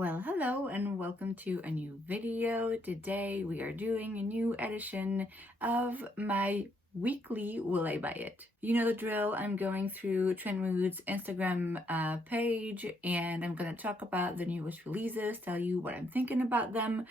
Well, hello and welcome to a new video. Today we are doing a new edition of my weekly Will I Buy It? You know the drill. I'm going through Trend Mood's Instagram page and I'm going to talk about the newest releases, tell you what I'm thinking about them.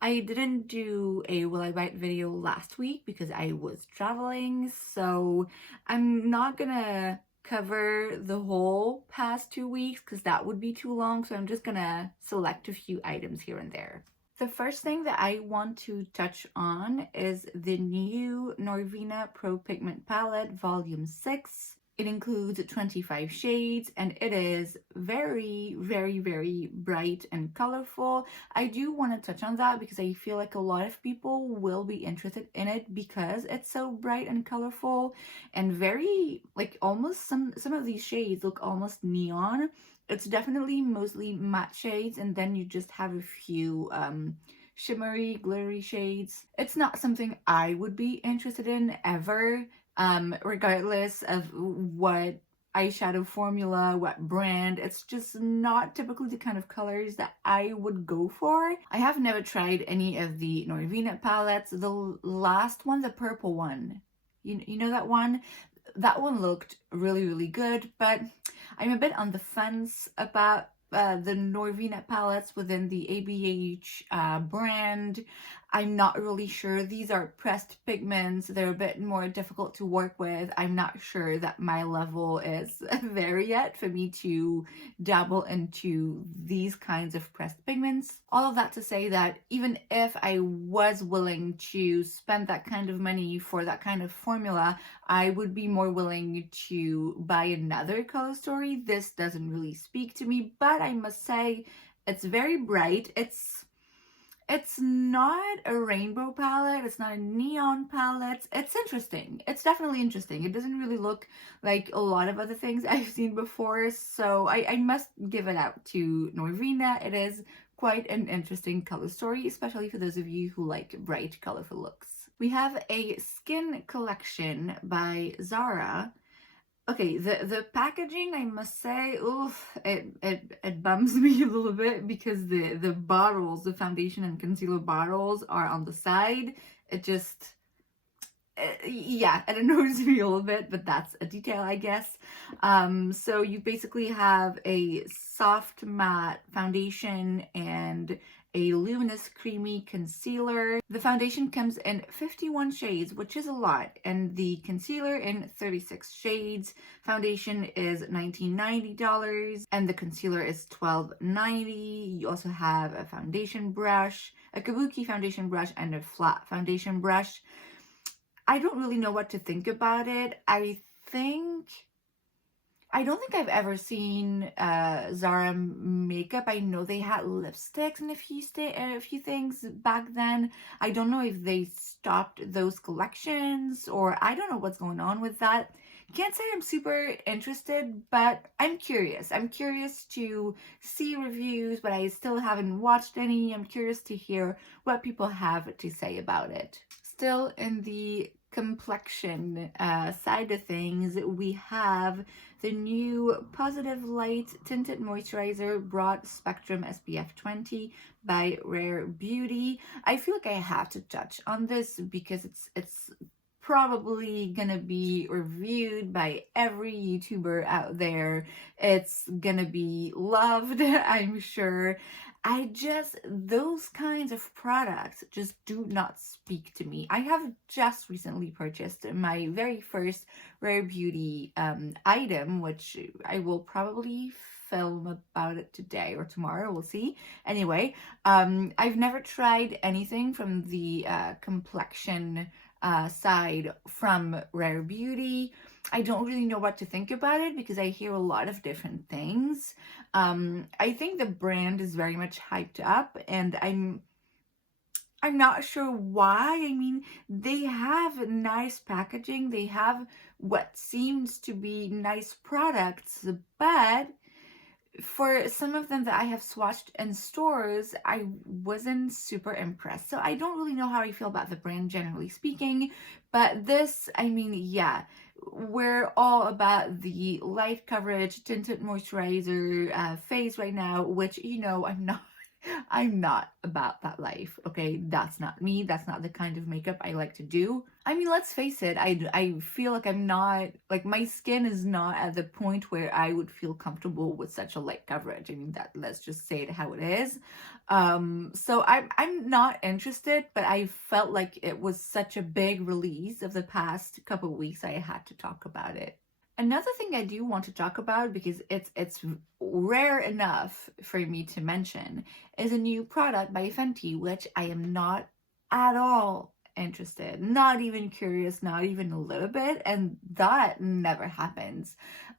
I didn't do a Will I Buy It video last week because I was traveling, so I'm not gonna cover the whole past 2 weeks because that would be too long, so I'm just gonna select a few items here and there. The first thing that I want to touch on is the new Norvina Pro Pigment Palette Volume 6. It includes 25 shades and it is very, very, very bright and colorful. I do want to touch on that because I feel like a lot of people will be interested in it because it's so bright and colorful and very, like, almost some of these shades look almost neon. It's definitely mostly matte shades and then you just have a few shimmery, glittery shades. It's not something I would be interested in ever. Regardless of what eyeshadow formula, what brand, it's just not typically the kind of colors that I would go for. I have never tried any of the Norvina palettes. The last one, the purple one, you know that one? That one looked really, really good, but I'm a bit on the fence about the Norvina palettes within the ABH brand. I'm not really sure. These are pressed pigments. They're a bit more difficult to work with. I'm not sure that my level is there yet for me to dabble into these kinds of pressed pigments. All of that to say that even if I was willing to spend that kind of money for that kind of formula, I would be more willing to buy another Color Story. This doesn't really speak to me, but I must say it's very bright. It's not a rainbow palette. It's not a neon palette. It's interesting. It's definitely interesting. It doesn't really look like a lot of other things I've seen before, so I must give it out to Norvina. It is quite an interesting color story, especially for those of you who like bright, colorful looks. We have a skin collection by Zara. Okay, the packaging, I must say, oof, it bums me a little bit because the bottles, the foundation and concealer bottles are on the side. It just, yeah, it annoys me a little bit, but that's a detail, I guess. So you basically have a soft matte foundation and a luminous creamy concealer. The foundation comes in 51 shades, which is a lot, and the concealer in 36 shades. Foundation is $19.90 and the concealer is $12.90. You also have a foundation brush, a kabuki foundation brush, and a flat foundation brush. I don't really know what to think about it. I don't think I've ever seen Zara makeup. I know they had lipsticks and a few things back then. I don't know if they stopped those collections or I don't know what's going on with that. Can't say I'm super interested, but I'm curious. I'm curious to see reviews, but I still haven't watched any. I'm curious to hear what people have to say about it. Still in the complexion side of things, we have the new Positive Light Tinted Moisturizer Broad Spectrum SPF 20 by Rare Beauty. I feel like I have to touch on this because it's probably gonna be reviewed by every YouTuber out there. It's gonna be loved, I'm sure. Those kinds of products just do not speak to me. I have just recently purchased my very first Rare Beauty item, which I will probably film about it today or tomorrow, we'll see. Anyway, I've never tried anything from the complexion side from Rare Beauty. I don't really know what to think about it because I hear a lot of different things. I think the brand is very much hyped up and I'm not sure why. I mean, they have nice packaging. They have what seems to be nice products, but for some of them that I have swatched in stores, I wasn't super impressed. So I don't really know how I feel about the brand generally speaking, but this, I mean, yeah, we're all about the light coverage tinted moisturizer phase right now, which, you know, I'm not I'm not about that life, okay? That's not me. That's not the kind of makeup I like to do. I mean, let's face it, I feel like I'm not, like, my skin is not at the point where I would feel comfortable with such a light coverage. I mean, that, let's just say it how it is. So I'm not interested, but I felt like it was such a big release of the past couple of weeks, I had to talk about it. Another thing I do want to talk about, because it's rare enough for me to mention, is a new product by Fenty, which I am not at all interested, not even curious, not even a little bit, and that never happens.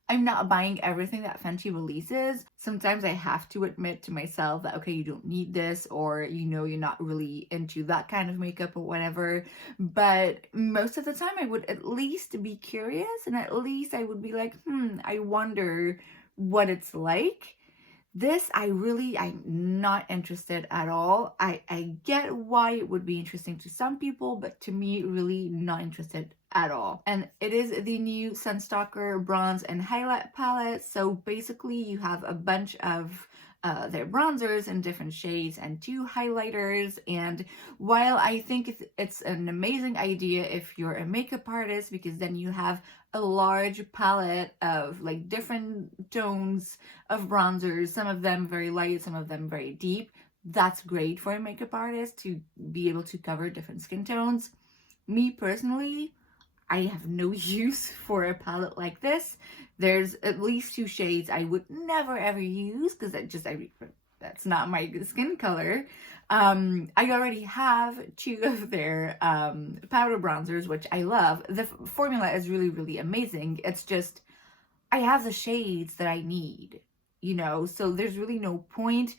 I'm not buying everything that Fenty releases. Sometimes I have to admit to myself that, okay, you don't need this, or you're not really into that kind of makeup or whatever. But most of the time I would at least be curious, and at least I would be like, I wonder what it's like. This, I'm not interested at all. I get why it would be interesting to some people, but to me, really not interested at all. And it is the new Sunstalker bronze and highlight palette. So basically you have a bunch of their bronzers in different shades and 2 highlighters. And while I think it's an amazing idea if you're a makeup artist, because then you have a large palette of like different tones of bronzers, some of them very light, some of them very deep. That's great for a makeup artist to be able to cover different skin tones. Me personally, I have no use for a palette like this. There's at least 2 shades I would never ever use, because that's not my skin color. I already have 2 of their powder bronzers, which I love. The formula is really, really amazing. It's just, I have the shades that I need, so there's really no point.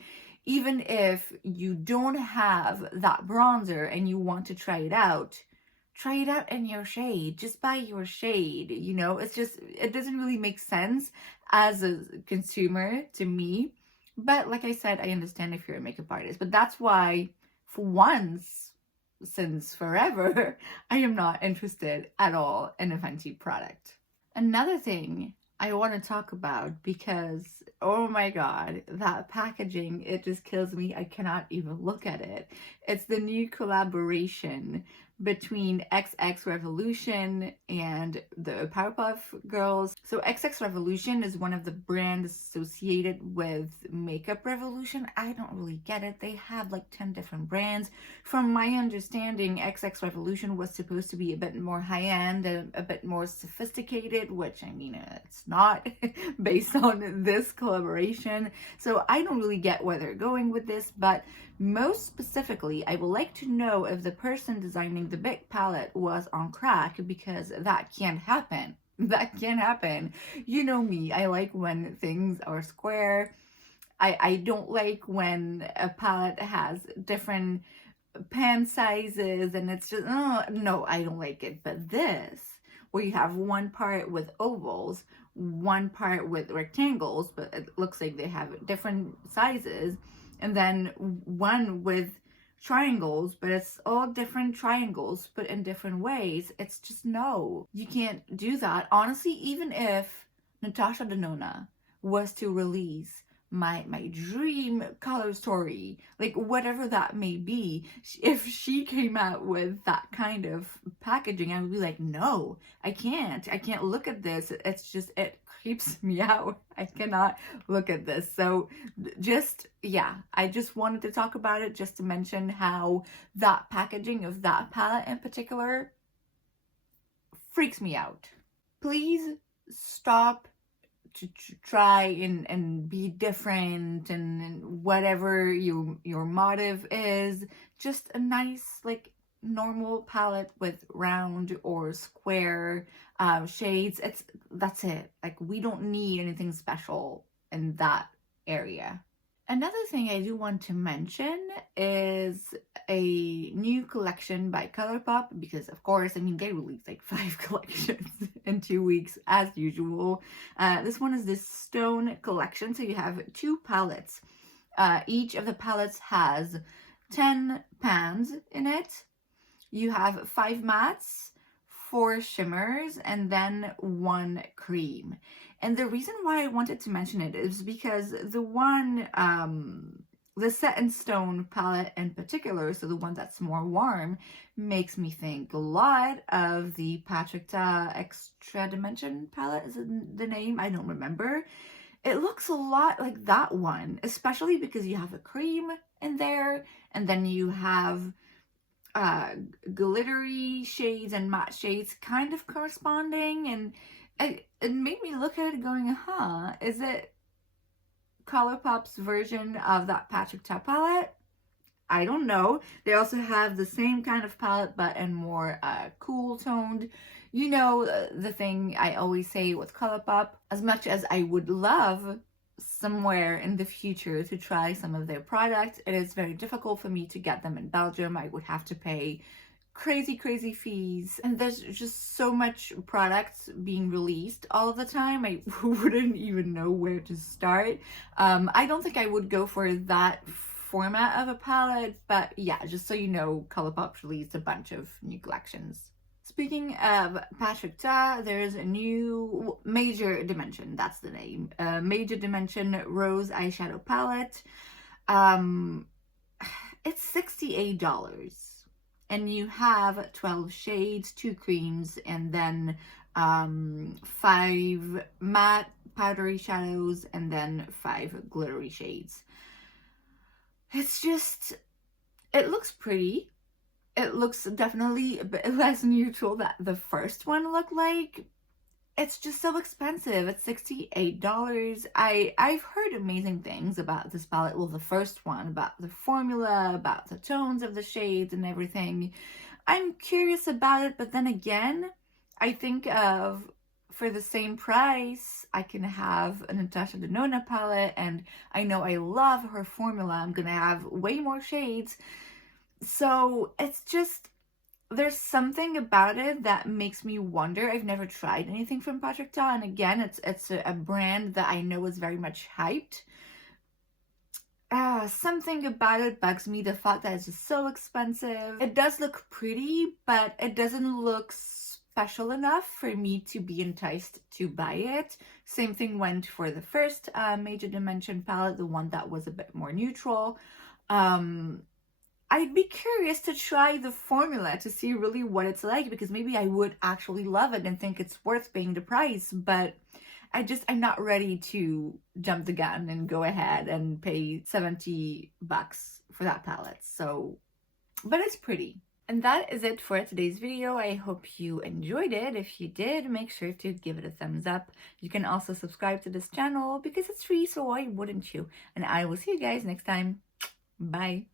Even if you don't have that bronzer and you want to try it out in your shade. Just buy your shade, it's just, it doesn't really make sense as a consumer to me. But like I said, I understand if you're a makeup artist, but that's why, for once since forever, I am not interested at all in a Fenty product. Another thing I want to talk about, because oh my god, that packaging, it just kills me. I cannot even look at it. It's the new collaboration between XX Revolution and the Powerpuff Girls. So XX Revolution is one of the brands associated with Makeup Revolution. I don't really get it. They have like 10 different brands. From my understanding, XX Revolution was supposed to be a bit more high-end and a bit more sophisticated, which, I mean, it's not based on this collaboration. So I don't really get where they're going with this, but most specifically, I would like to know if the person designing the big palette was on crack, because that can't happen. That can't happen. You know me, I like when things are square. I don't like when a palette has different pan sizes and it's just, oh, no, I don't like it. But this, where you have one part with ovals, one part with rectangles, but it looks like they have different sizes, and then one with triangles, but it's all different triangles, but in different ways. It's just, no, you can't do that. Honestly, even if Natasha Denona was to release my dream color story, like whatever that may be, if she came out with that kind of packaging, I would be like, no, I can't look at this. It's just, it creeps me out. I cannot look at this. So just, yeah, I just wanted to talk about it, just to mention how that packaging of that palette in particular freaks me out. Please stop to try and be different, and whatever your motive is. Just a nice, like, normal palette with round or square shades. That's it. Like, we don't need anything special in that area. Another thing I do want to mention is a new collection by Colourpop, because of course, I mean, they released like 5 collections in 2 weeks as usual. This one is this stone collection, so you have 2 palettes. Each of the palettes has 10 pans in it. You have 5 mattes, 4 shimmers, and then 1 cream. And the reason why I wanted to mention it is because the one the Set in Stone palette in particular, so the one that's more warm, makes me think a lot of the perfector Extra Dimension palette. Is it the name? I don't remember. It looks a lot like that one, especially because you have a cream in there, and then you have glittery shades and matte shades kind of corresponding, and it made me look at it going, huh, is it Colourpop's version of that perfector palette? I don't know. They also have the same kind of palette, but in more cool toned. You know, the thing I always say with Colourpop, as much as I would love somewhere in the future to try some of their products, it is very difficult for me to get them in Belgium. I would have to pay crazy fees, and there's just so much products being released all the time. I wouldn't even know where to start. I don't think I would go for that format of a palette, but yeah, just so you know, Colourpop released a bunch of new collections. Speaking of perfector, there's a new Major Dimension, that's the name, Major Dimension Rose Eyeshadow Palette. It's $68. And you have 12 shades, 2 creams, and then 5 matte powdery shadows, and then 5 glittery shades. It's just, it looks pretty. It looks definitely a bit less neutral than the first one looked like. It's just so expensive. It's $68. I've heard amazing things about this palette. Well, the first one, about the formula, about the tones of the shades and everything. I'm curious about it, but then again, I think of, for the same price, I can have a Natasha Denona palette, and I know I love her formula. I'm gonna have way more shades. So it's just, there's something about it that makes me wonder. I've never tried anything from perfector, and again, it's a brand that I know is very much hyped. Something about it bugs me, the fact that it's just so expensive. It does look pretty, but it doesn't look special enough for me to be enticed to buy it. Same thing went for the first Major Dimension palette, the one that was a bit more neutral. I'd be curious to try the formula to see really what it's like, because maybe I would actually love it and think it's worth paying the price, but I'm not ready to jump the gun and go ahead and pay $70 for that palette. So, but it's pretty. And that is it for today's video. I hope you enjoyed it. If you did, make sure to give it a thumbs up. You can also subscribe to this channel because it's free, so why wouldn't you? And I will see you guys next time. Bye.